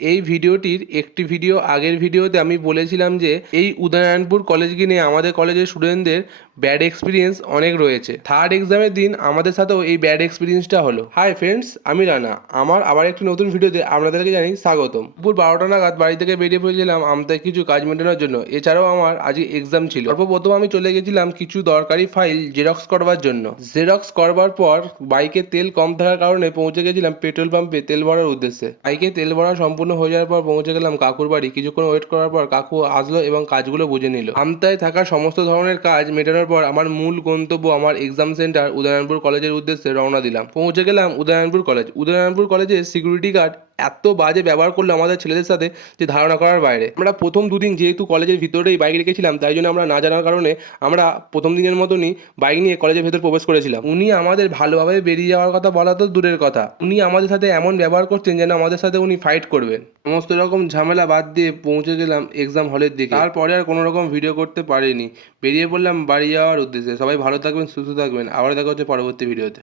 এই ভিডিওটির একটি ভিডিও আগের ভিডিওতে আমি বলেছিলাম যে এই উদয়নারায়ণপুর কলেজকে নিয়ে আমাদের কলেজের স্টুডেন্টদের ব্যাড এক্সপিরিয়েন্স অনেক রয়েছে। থার্ড এক্সামের দিন আমাদের সাথেও এই ব্যাড এক্সপিরিয়েন্সটা হলো। হাই ফ্রেন্ডস, আমি রানা। আমার আবার একটি নতুন ভিডিওতে আপনাদেরকে জানাই স্বাগতম। দুপুর 12টা নাগাদ বাড়ি থেকে বেরিয়ে পড়েছিলাম আমতায় কিছু কাজ মেটানোর জন্য। এছাড়াও আমার আজকে এক্সাম ছিল। সর্বপ্রথম আমি চলে গেছিলাম কিছু দরকারি ফাইল জেরক্স করবার জন্য। জেরক্স করবার পর বাইকে তেল কম থাকার কারণে পৌঁছে গেছিলাম পেট্রোল পাম্পে তেল ভরার উদ্দেশ্যে। বাইকে তেল ভরা সম্পূর্ণ হয়ে যাওয়ার পর পৌঁছে গেলাম কাকুর বাড়ি। কিছুক্ষণ ওয়েট করার পর কাকু আসলো এবং কাজগুলো বুঝে নিল। আমতায় থাকা সমস্ত ধরনের কাজ মেটানোর পর আমার মূল গন্তব্য আমার এক্সাম সেন্টার উদয়নারায়ণপুর কলেজের উদ্দেশ্যে রওনা দিলাম। পৌঁছে গেলাম উদয়নারায়ণপুর কলেজ। উদয়নারায়ণপুর কলেজের সিকিউরিটি গার্ড এত বাজে ব্যবহার করলো আমাদের ছেলেদের সাথে যে ধারণা করার বাইরে। আমরা প্রথম দুদিন যেহেতু কলেজের ভিতরেই বাইক রেখেছিলাম, তাই জন্য আমরা না জানার কারণে আমরা প্রথম দিনের মতনই বাইক নিয়ে কলেজের ভেতর প্রবেশ করেছিলাম। উনি আমাদের ভালোভাবে বেরিয়ে যাওয়ার কথা বলা তো দূরের কথা, উনি আমাদের সাথে এমন ব্যবহার করছেন যেন আমাদের সাথে উনি ফাইট করবেন। সমস্ত রকম ঝামেলা বাদ দিয়ে পৌঁছে গেলাম এক্সাম হলের দিকে। তারপরে আর কোনো রকম ভিডিও করতে পারিনি। বেরিয়ে পড়লাম বাড়ি যাওয়ার উদ্দেশ্যে। সবাই ভালো থাকবেন, সুস্থ থাকবেন। আবার দেখা হচ্ছে পরবর্তী ভিডিওতে।